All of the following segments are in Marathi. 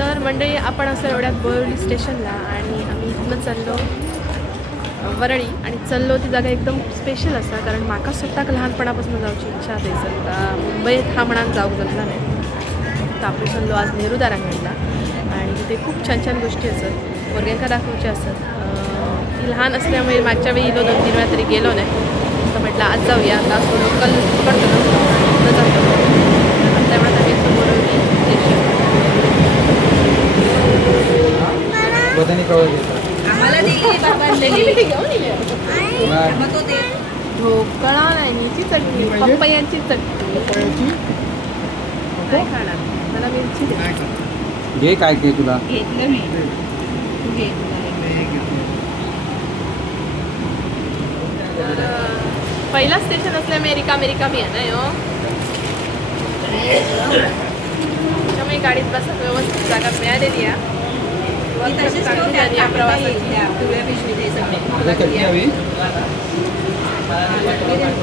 तर मंडळी आपण असं एवढ्यात बोरिवली स्टेशनला आणि आम्ही इथनं चाललो वरळी आणि चललो ती जागा एकदम स्पेशल असा कारण म्हाका स्वतःक लहानपणापासून जावची इच्छा असायची का मुंबईत हा म्हणान जाऊक जमला नाही तर आपण चललो आज नेहरू तारांगणला आणि तिथे खूप छान छान गोष्टी असतात भुरग्यांका दाखवच्या असतात ती लहान असल्यामुळे मागच्या वेळी इलो 2-3 वेळा तरी गेलो नाही तर म्हटलं आज जाऊया आता असं लोकल पकडतो न जातो आता एवढा आम्ही बोरिवली स्टेशन बदनी कवर घेतात आम्हाला दिली बाबांनी घेऊन ये मग तो दे ढोकळा नाही नीची चटणी पपयांची चटणी नाही खाणार मला मिरची दे घे काय घे तुला घेतलं मी तू घे पहिला स्टेशन असल्यामुळे रिकामी आहे ना यो त्याच्यामुळे गाडीत बसत व्यवस्थित जागा मिळालेली आहे तशीच ठेवून द्या या प्रवासाची पिवळ्या पिशवी दे तुला चटणी हवी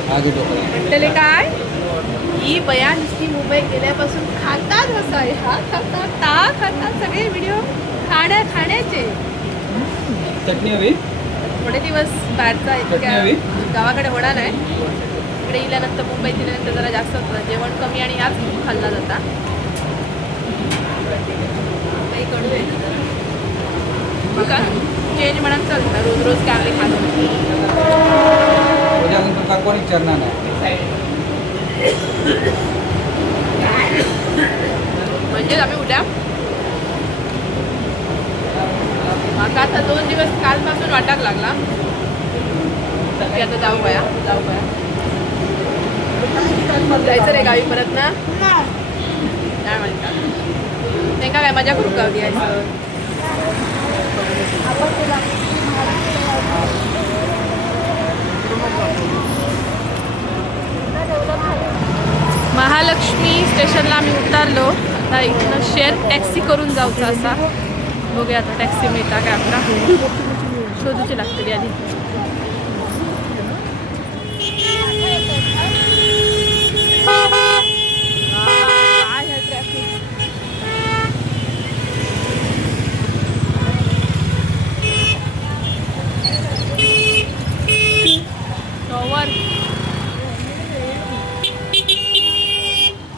हा घे ढोकळा म्हटलेले काय ही बया नुसती मुंबई गेल्यापासून खातात हसाय हा खातात ता खातात सगळे व्हिडिओ खाण्याचे चटणी हवी थोडे दिवस बाहेरचा इतक्या हवी? गावाकडे होणार नाही इकडे गेल्यानंतर मुंबईत गेल्यानंतर जरा जास्त होतं जेवण कमी आणि ह्याच खूप खाल्ला जाता काही कडू आहे ना जरा का चेंज म्हणून चालतं रोज रोज काय आम्ही खातो म्हणजे अजून तुमका कोणी विचारणार नाही म्हणजेच आम्ही उद्या माका आता 2 दिवस कालपासून वाटाक लागला की आता जाऊ बया जायचं रे गावी परत ना काय म्हणतात त्यांना काय मजा करू गावी यायचं महालक्ष्मी स्टेशनला आम्ही उतरलो आता इथनं शेअर टॅक्सी करून जाऊचा असा बघूया आता टॅक्सी मिळता काय आपला शोधूची लागतली आधी काय आहे ट्रॅफिक टॉवर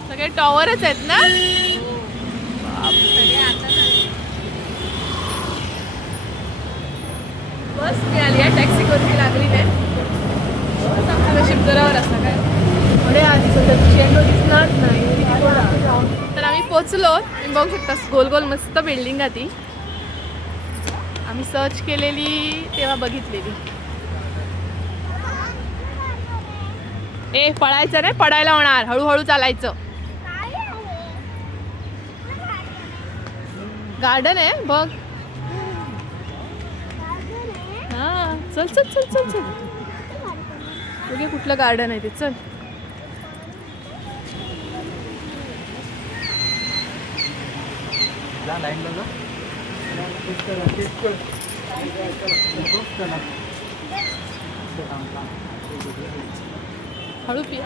सगळे टॉवरच आहेत ना बस मिळाली आहे टॅक्सी करून लागली नाही नशीब जरावर असं काय थोडे आधी चेंडू दिसणार नाही तर आम्ही पोचलो तुम्ही बघू शकता गोल गोल मस्त बिल्डिंग आहे ती आम्ही सर्च केलेली तेव्हा बघितलेली ए पळायचं नाही पडायला होणार हळूहळू चालायचं गार्डन आहे बघ हा चल चल चल चल चल बघे कुठलं गार्डन आहे ते चल हळू पी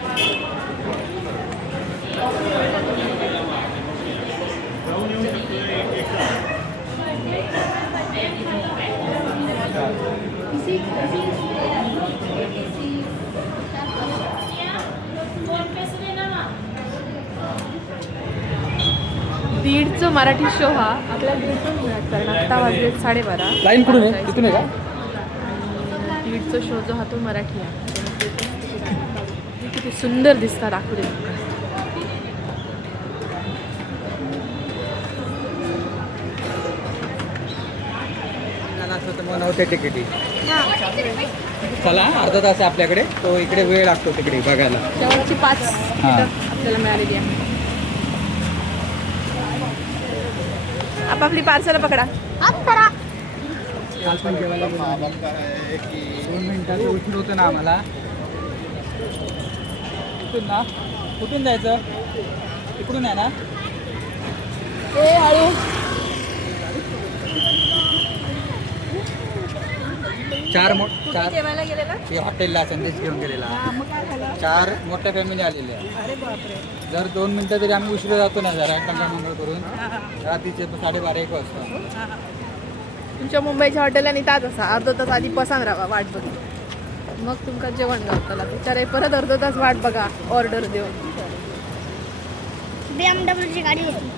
दीडचं मराठी शो हा आपल्या कारण आत्ता वाजले 12:30 लाईन कुठून आहे तिथून आहे का दीडचं शो जो हा तो मराठी आहे किती सुंदर दिसतात दाखवू दे नव्हते तिकिटी चला अर्धा तास आहे आपल्याकडे तो इकडे वेळ लागतो तिकडे बघायला शेवटची 5 आपल्याला मिळालेली आहे आपापली पार्सल पकडा काल पण जेवायला 2 मिनिटाचं उशीर होतं ना आम्हाला कुठून ना कुठून जायचं इकडून आहे ना ए हळू चार जेवायला गेलेला ते हॉटेलला संदेश घेऊन गेलेला. मग काय झालं 4 मोठ्या फॅमिली आलेल्या. अरे बापरे जर 2 मिनिटं तरी आम्ही उशिरा जातो ना जरा टंगळ करून रात्रीचे 12:30-1 वाजता. तुमच्या मुंबईच्या हॉटेलांनी ताच असा अर्धा तास आधी पसान राहा वाट बघ मग तुमका जेवण गावतला बिचारे परत अर्धा तास वाट बघा ऑर्डर देऊन. BMW ची गाडी होती.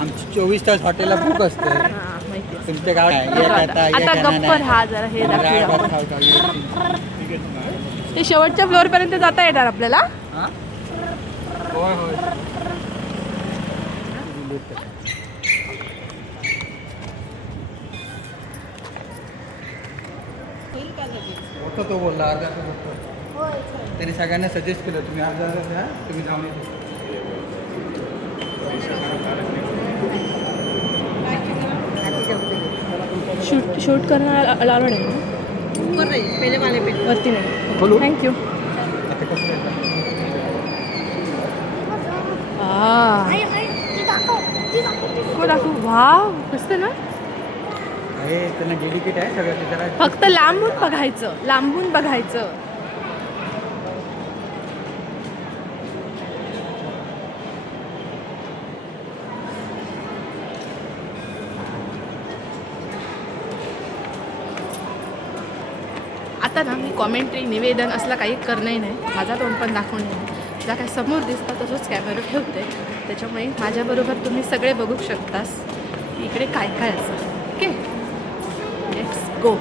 आमची 24 तास हॉटेलला बुक असतं. हां माहिती आहे. तुमच्या गावात आता गप्प राहा जरा हे दाखवूया. ते शेवटच्या फ्लोअर पर्यंत जाता येणार आपल्याला. होय होय. होतं तो बोलला अर्धा तास होतं. त्याने सगळ्यांना सजेस्ट केलं तुम्ही अर्धा तास द्या तुम्ही जाऊन येतो. शूट करणार अलाउड आहे ना? ऊपर नाही पहिले वाले पहिले वरती नाही. बोलू थँक्यू. आता कसं येतं? आई, आई, ती दाखव, ती दाखव. दाखवू वाव मस्त ना. आहे त्यांना डेडिकेट आहे सगळं ते जरा फक्त लांबून बघायचं. आता ना मी कॉमेंट्री निवेदन असला काही करणंही नाही. माझा तोंड पण दाखवणे नाही. ज्या काय समोर दिसतं तसंच कॅमेरा ठेवते. त्याच्यामुळे माझ्याबरोबर तुम्ही सगळे बघू शकतास इकडे काय काय असं. Okay let's go.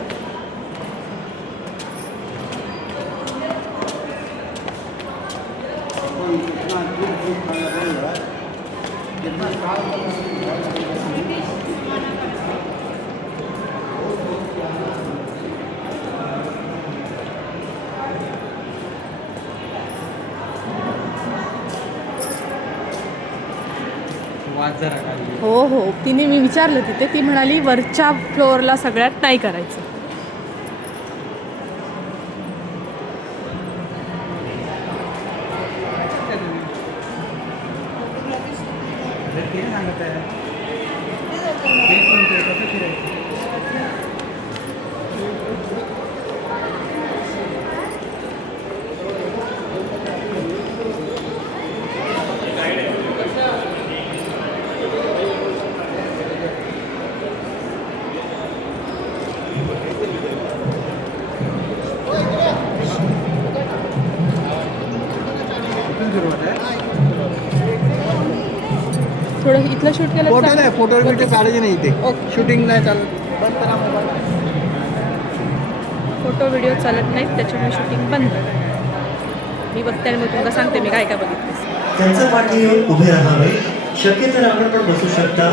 वाद जरा काढली. हो तिने मी विचारलं तिथे ती म्हणाली वरच्या फ्लोअरला सगळ्यात नाही करायचं. ते सांगत आहे ते पण ते कसं फिरायचं. थोडं इथलं शूट केलं फोटो तर नाही फोटो बिटो काढायचे नाही इथे. ओके. शूटिंग नाही चालत. बंद करा मोबाईल. फोटो व्हिडिओ चालत नाहीत त्याच्यामुळे शूटिंग बंद. मी बघते आणि मग तुमका सांगते मी काय काय बघितलं. त्यांचं पाठी येऊन उभे राहावे. शक्य तर आपण पण बसू शकता.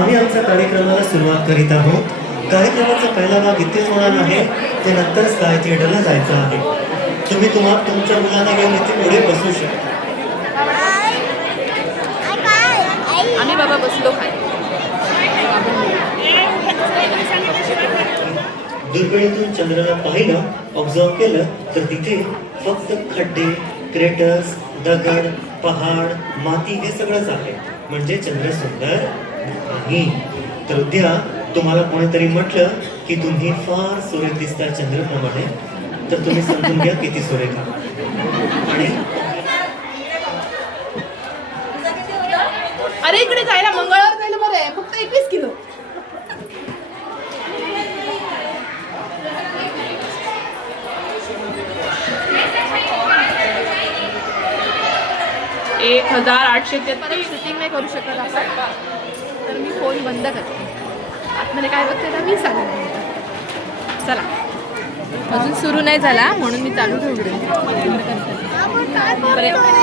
आम्ही आमच्या कार्यक्रमाला सुरुवात करीत आहोत. कार्यक्रमाचा पहिला भाग इथेच होणार आहे. ते नंतरच काय थिएटरला जायचं आहे. तुम्ही तुमच्या मुलांना घेऊन इथे पुढे बसू शकता. आम्ही बाबा बसलो खाली. दुर्बिणीतून चंद्राला पाहिलं, ऑब्झर्व केलं तर तिथे फक्त खड्डे, क्रेटर्स, दगड, पहाड, माती हे सगळंच आहे. म्हणजे चंद्र सुंदर नाही. तर उद्या तुम्हाला कोणीतरी म्हटलं की तुम्ही फार सुरेख दिसता चंद्राप्रमाणे, तर तुम्ही समजून घ्या किती सुरेख आहात. आणि अरे इकडे जायला मंगळवार जायला बरं आहे. फक्त 21 किलो. शूटिंग नाही करू शकत आपण. तर मी फोन बंद करते. आतमध्ये काय बघते ना मी सांगते. चला अजून सुरू नाही झाला म्हणून मी चालू ठेवते.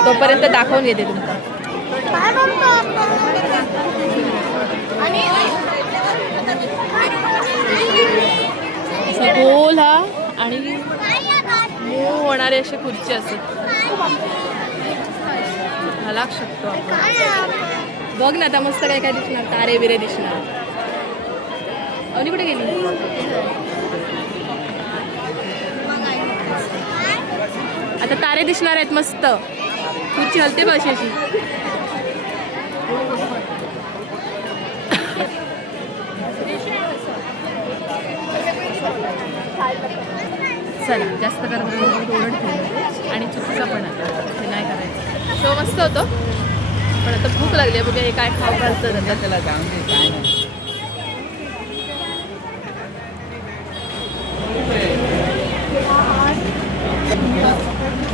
तोपर्यंत दाखवून घेते तुमचा. काय म्हणतो आपण? आणि गोल हा आणि मूव होणारे असे खुर्ची असतात. घाला शकतो आपण. बघ ना आता मस्त काय काय दिसणार. तारे बिरे दिसणार. अवनी कुठे गेली? आता तारे दिसणार आहेत मस्त. खुर्ची हलते बा अशी अशी. चला जास्त करत ओरडते आणि चुकीचा पण आता हे नाही करायचं. शो मस्त होतो पण आता भूक लागली बघा हे काय खाऊ घालतं आता. त्याला जाऊन दे काय नाही.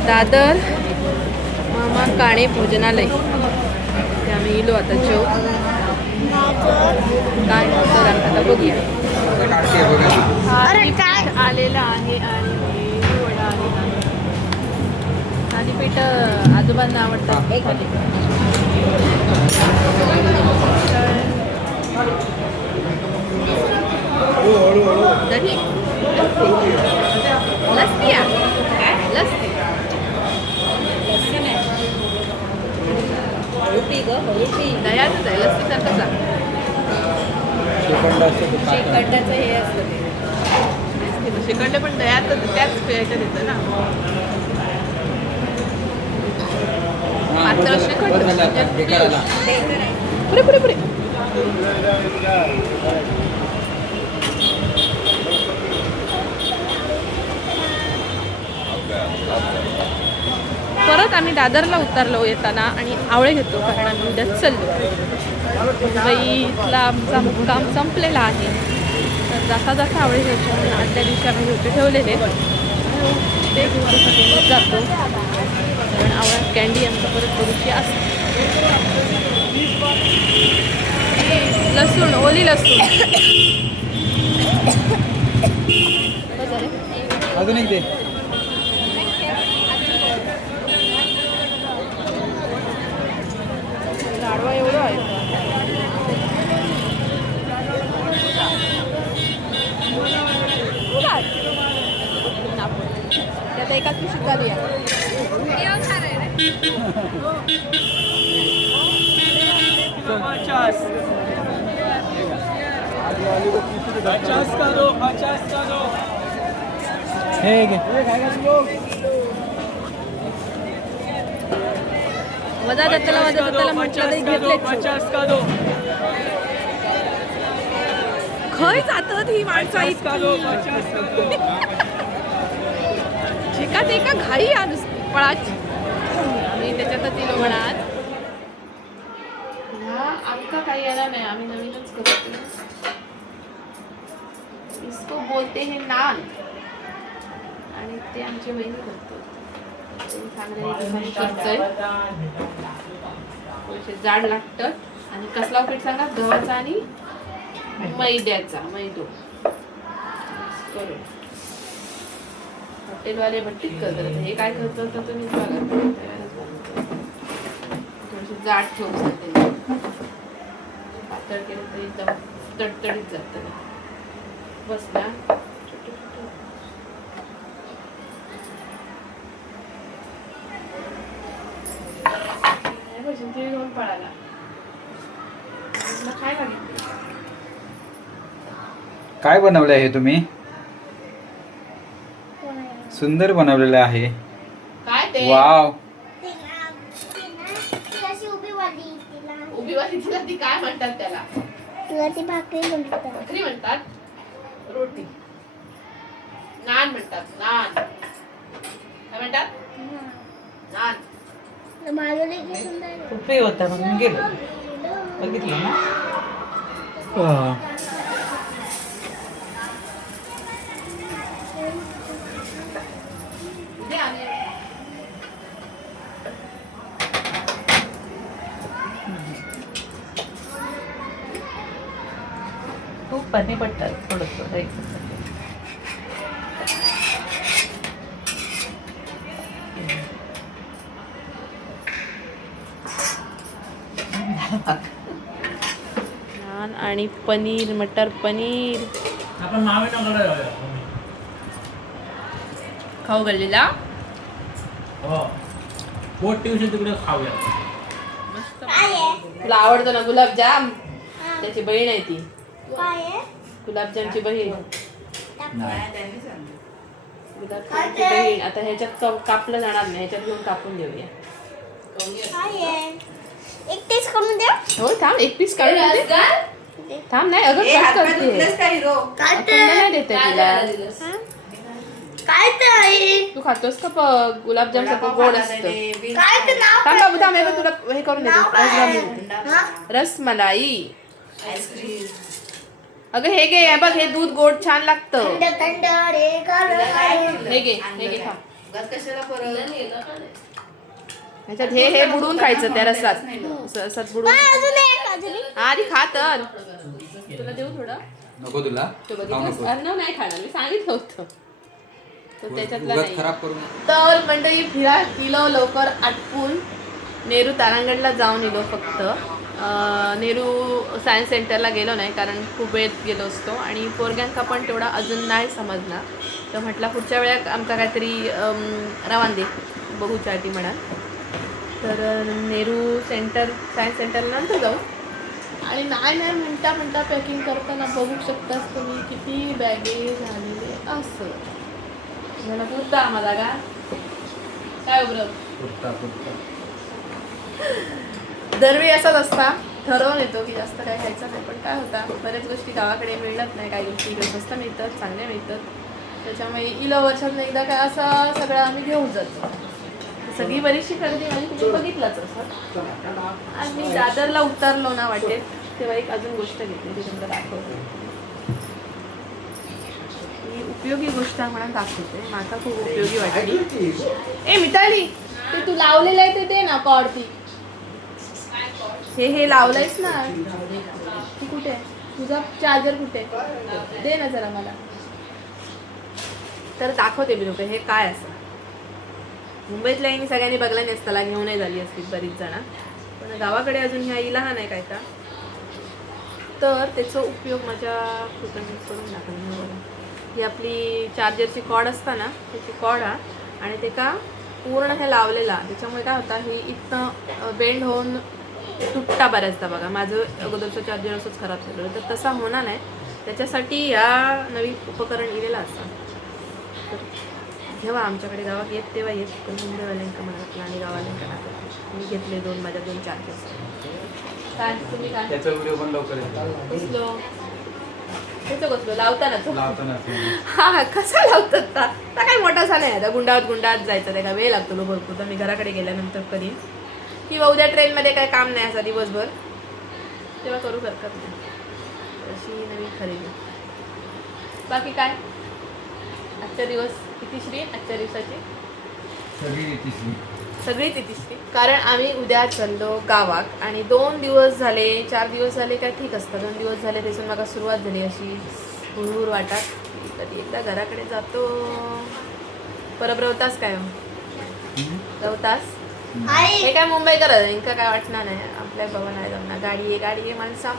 दादर मामा काणे भोजनालय ते आम्ही इलो आता जेव काय तर आता बघूया. आता काढते बघा. अरे काय आलेला आहे आणि वडा आलेला आहे. थालीपीठ आजोबांना आवडतात. दही लस्सी लस्सी दह्याचंच आहे लस्सी सारखंच आहे. श्रीखंड असतं ते पातळ. श्रीखंडाचं हे असतं ते. श्रीखंड पण दह्यात त्याच ह्याच्यात येतं ना. हां, पातळ बरं श्रीखंड झालं आता. म्हणजे बेकार आला. पुढे पुढे पुढे परत आम्ही दादरला उतरलो येताना आणि आवळे घेतो कारण आम्ही उद्या चाललो. मुंबईतला आमचा मुक्काम संपलेला आहे तर जाता जाता आवळे घ्यायचे म्हणून आदल्या दिवशी आम्ही होते ठेवलेले ते घेऊन जातो कारण आवळ्यात कॅन्डी आमचं परत करूची असते. लसूण ओली लसूण अजून एक दे. लाडवा एवढं आहे त्यात एका पिशवीत झाली हे घे. वजा दत्ताला म्हटलं तरी घेतले. खय जातात ही माणसं एकाच एका घाई आज पळाच आणि त्याच्यातच इलो म्हणा. आमका काही येणार नाही आम्ही नवीनच करतो. इसको बोलते हैं नान आणि ते आमची बहीण करतो. जाड लागतं आणि कसला पीठ सांगा गव्हाचा आणि मैद्याचा मैदो करून हॉटेलवाले भट्टीत करतात. हे काय करतात तर तुम्ही थोडीशी जाड ठेवू शकते पातळ केलं तरी एकदम तडतडीत जातं बस ना. पळाला काय बघितलं काय बनवलं आहे तुम्ही? सुंदर बनवलेलं आहे. काय ते वाव. उभी वाली तिला ती काय म्हणतात त्याला? तुला ती भाकरी म्हणतात. भाकरी म्हणतात. रोटी नान म्हणतात. नान काय म्हणतात? नान. उपयोग होता म्हणून गेलो बघितलं ना. खूप पाणी पडतात थोडं थोडं नान आणि पनीर मटर पनीर खाऊ गल्लीला तिकडे खाऊया. मस्त. तुला आवडतो ना गुलाबजाम? त्याची बहीण आहे ती गुलाबजामची बहीण. गुलाबजामची बहीण. आता ह्याच्यात कापलं जाणार नाही ह्याच्यात घेऊन कापून देऊया. एक टेस्ट करून द्या. हो थांब एक पीस काढून देते. थांब नाही अगं कट करते. अखंड नाही देते तुला. काय ते आई तू खातोस का गुलाबजाम सारखं गोड असतं काय ते नाव थांब बाबू थांब हे तुला हे करून देते रसगुल्ला देते. हा? रसमलाई अगं हे घे हे बघ हे दूध गोड छान लागतं थंड थंड रे गार गार. हे घे खा कशाला परत ह्याच्यात हे बुडवून खायचं त्या रसात रसात बुडवून अजून एक. आधी खा तर तुला देऊ थोडं नको तुला तू खाऊ बघितलंस नको अन्न नाही खाणार मी सांगितलं होतं तो त्याच्यातला उगाच नाही खराब करू नको. तर मंडळी फिरा किलो लवकर आटपून नेहरू तारांगणला जाऊन येलो फक्त नेहरू सायन्स सेंटरला गेलो नाही कारण खूप वेळ गेलो असतो आणि पोरग्यांका पण तेवढा अजून नाही समजला तर म्हटलं पुढच्या वेळेला आमचा काहीतरी रवान दे बघूसाठी म्हणा तर नेहरू सायन्स सेंटरला नंतर जाऊ आणि नाही म्हणता पॅकिंग करताना बघू शकताच तुम्ही किती बॅगे झालेले असं मला पुरता आम्हाला का काय उघड पुरता. दरवेळी असाच असता ठरवून येतो की जास्त काय खायचं नाही पण काय होता बऱ्याच गोष्टी गावाकडे मिळत नाही काही गोष्टी इकडे स्वस्त मिळतात चांगल्या मिळतात त्याच्यामुळे इलो वर्षातून एकदा काय असं सगळं आम्ही घेऊन जातो सगळी बरीचशी खरेदी म्हणजे तुम्ही बघितलंच असं आज मी दादरला उतरलो ना वाटेत तेव्हा एक अजून गोष्ट घेतली ती तुम्हाला दाखवते ही उपयोगी गोष्ट म्हणून दाखवते मला खूप उपयोगी वाटली ए मिताली ते तू लावलेलं आहे ते दे ना कॉड ती हे लावलंयस ना तू कुठे आहे? तुझा चार्जर कुठे आहे? दे ना जरा मला तर दाखवते मी लोक हे काय असं मुंबईतल्या आईने सगळ्यांनी बघला नसताला घेऊनही झाली असतील बरीच जण पण गावाकडे अजून ह्या आईला हा नाही काय का तर त्याचा उपयोग माझ्या कुटुंबात करून दाखवला ही आपली चार्जरची कॉड असता ना त्याची कॉड हा आणि ते का पूर्ण हे लावलेला त्याच्यामुळे काय होता ही इथं बेंड होऊन तुटता बऱ्याचदा बघा माझं अगोदरचं चार्जर असंच खराब झालं तर तसा होणार नाही त्याच्यासाठी या नवीन उपकरण दिलेलं असतं तर जेव्हा आमच्याकडे गावात येत तेव्हा येत पण मुंबईवाल्यांका म्हणत आणि गावाल्यांका टाकत मी घेतले माझ्या दोन चार्जर्स काय तुम्ही काय त्याचा व्हिडिओ पण लवकर येतो. कसलो त्याचं कसलो लावताना तो लावताना हा कसा लावतात का काय मोठा झाला आहे आता गुंडाळत जायचं त्या का वेळ लागतो भरपूर तर मी घराकडे गेल्यानंतर करीन किंवा उद्या ट्रेनमध्ये काय काम नाही असं दिवसभर तेव्हा करू हरकत नाही अशी नवीन खरेदी बाकी काय आजचा दिवस किती श्री आजच्या दिवसाची सगळी तिथीश्री कारण आम्ही उद्या चाललो गावात आणि 2 दिवस झाले 4 दिवस झाले काय ठीक असतं 2 दिवस झाले त्याच्यातून मला सुरुवात झाली अशी हुरहुर वाटत कधी एकदा घराकडे जातो परत रवतास काय रवतास हे काय मुंबई करत इंका काय वाटणार नाही आपल्या बाबा नाही जमणार गाडी आहे माणसा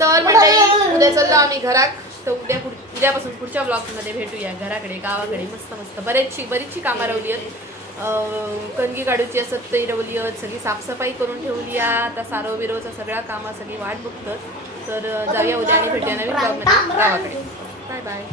तर म्हणजे उद्या चाललो आम्ही घरात तर उद्यापासून पुढच्या ब्लॉगमध्ये भेटूया घराकडे गावाकडे मस्त बरीचशी कामं रवली आहेत कणगी काढूची असत ती रवली आहेत सगळी साफसफाई करून ठेवली आता सारो बिरोचा सगळ्या कामं सगळी वाट बघतात तर जाऊया उद्या आणि भेटूया नवीन ब्लॉगमध्ये गावाकडे बाय